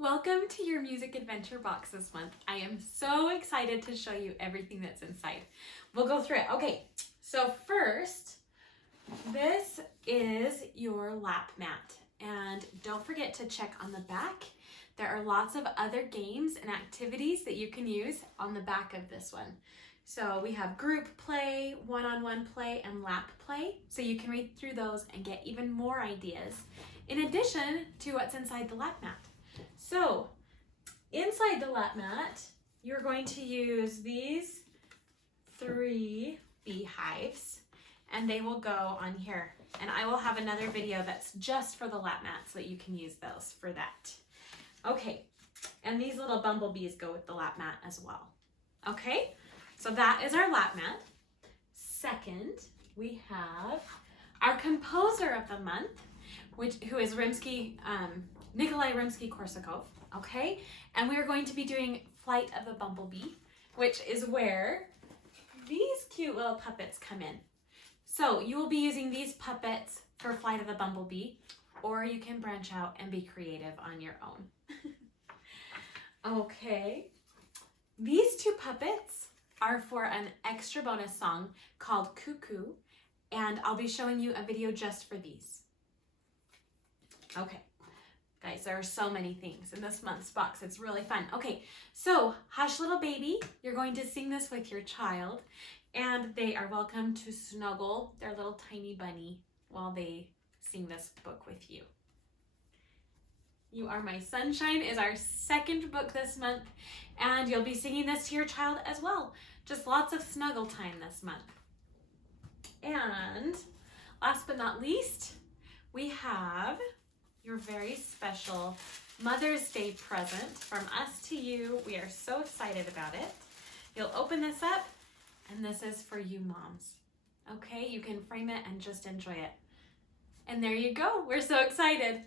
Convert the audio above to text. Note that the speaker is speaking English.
Welcome to your music adventure box this month. I am so excited to show you everything that's inside. We'll go through it. Okay, so first, this is your lap mat. And don't forget to check on the back. There are lots of other games and activities that you can use on the back of this one. So we have group play, one-on-one play, and lap play. So you can read through those and get even more ideas in addition to what's inside the lap mat. So inside the lap mat, you're going to use these 3 beehives and they will go on here. And I will have another video that's just for the lap mat so that you can use those for that. Okay, and these little bumblebees go with the lap mat as well. Okay, so that is our lap mat. Second, we have our composer of the month, who is Nikolai Rimsky-Korsakov, okay? And we are going to be doing Flight of the Bumblebee, which is where these cute little puppets come in. So you will be using these puppets for Flight of the Bumblebee, or you can branch out and be creative on your own. Okay, these 2 puppets are for an extra bonus song called Cuckoo, and I'll be showing you a video just for these. Okay, guys, there are so many things in this month's box. It's really fun. Okay, so Hush Little Baby, you're going to sing this with your child, and they are welcome to snuggle their little tiny bunny while they sing this book with you. You Are My Sunshine is our second book this month, and you'll be singing this to your child as well. Just lots of snuggle time this month. And last but not least, we have your very special Mother's Day present from us to you. We are so excited about it. You'll open this up, and this is for you moms. Okay, you can frame it and just enjoy it. And there you go. We're so excited.